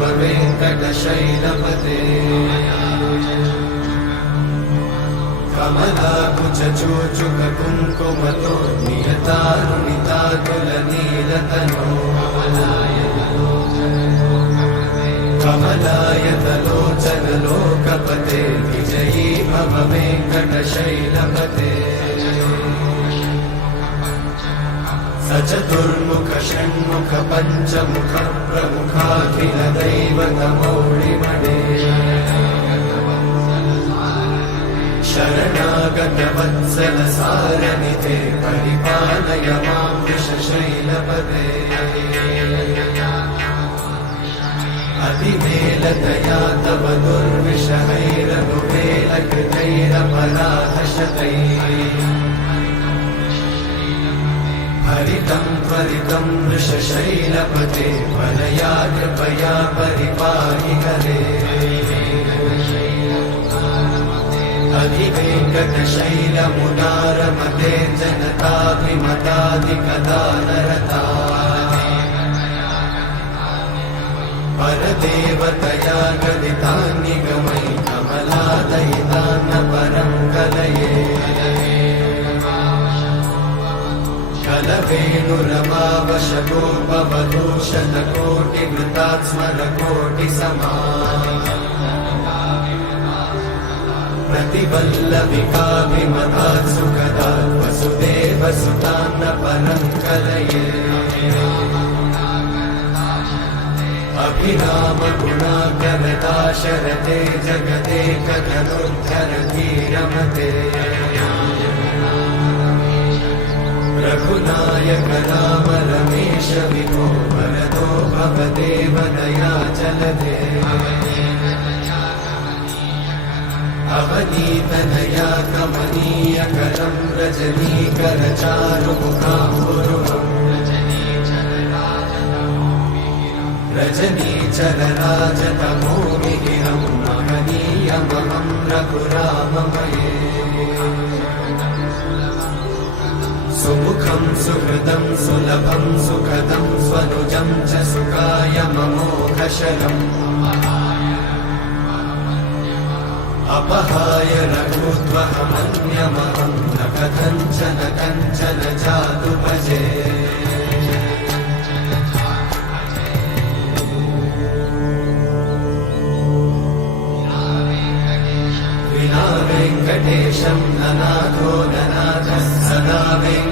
वेङ्कटशैलपते कमलाकुचोचुकुङ्कुमतो नियतारुणिताकुलनीलतनो कमलायतलोचनलोकपते विजयी भव वेङ्कटशैलपते सचतुर्मुख षण्मुख पञ्चमुख प्रभ खिलदैव तमोरिमत्सल शरणागजवत्सलसारिपालय मां शशैलपदे अभिमेल दयाथ मधुर्मिषनैर मुपेल कृतैर पलाथशतैल हरितं परितं पदया कृपया परिपाहि हरे अधिवेङ्कटशैलमुदारमते जनताभिमतादिकदा नरता परदेवतया गदितानि गमयि कमला दयितान्नपरं कलये ुरपावशकोपबोषलकोटिमृतात्मलकोटिसमा प्रतिवल्लविकाभिमतात्सुकदात्मसुते वसुतान्नपनं कलये अभिनामगुणागताशरते जगदेकगरुद्धरति रमते प्रभुनायक नाम रमेश विभो भरतो भवदेव नया चलते अवनीतनया कमनीयकरं रजनीकरचारुमुखाम्बुरुवम् रजनीचरराजतमो विहिरं महनीयमहं रघुराममये सुमुखं सुहृदं सुलभं सुखदं स्वनुजं च सुखाय ममोघशरम् अपहाय रघूद्वहमन्यमहं न कथञ्चन कञ्चन चातु भजे विना वेङ्कटेशं ननाथो ननाथः सदा वेङ्कटेशम्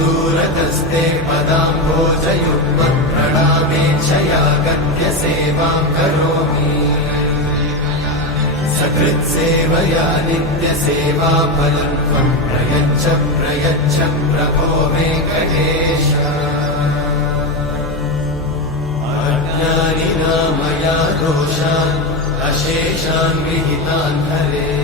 दूरतस्ते पदाम्भोजयुक्तप्रणामेशया सेवां करोमि सकृत्सेवया नित्यसेवाफलत्वं प्रयच्छ प्रयच्छ प्रभो मे गणेशिना मया दोषान् अशेषान् विहितान् हरे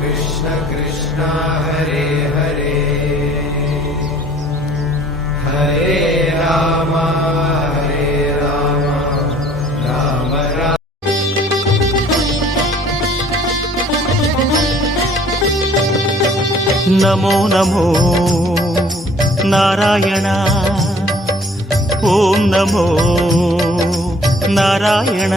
कृष्ण कृष्ण हरे हरे हरे राम हरे राम राम राम नमो नमो नारायण ॐ नमो नारायण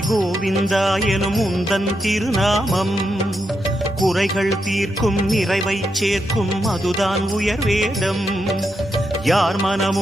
சாய் கோவிந்தா எனும் உந்தன் திருநாமம் குறைகள் தீர்க்கும் நிறைவை சேர்க்கும் அதுதான் உயர்வேதம் யார் மனமும்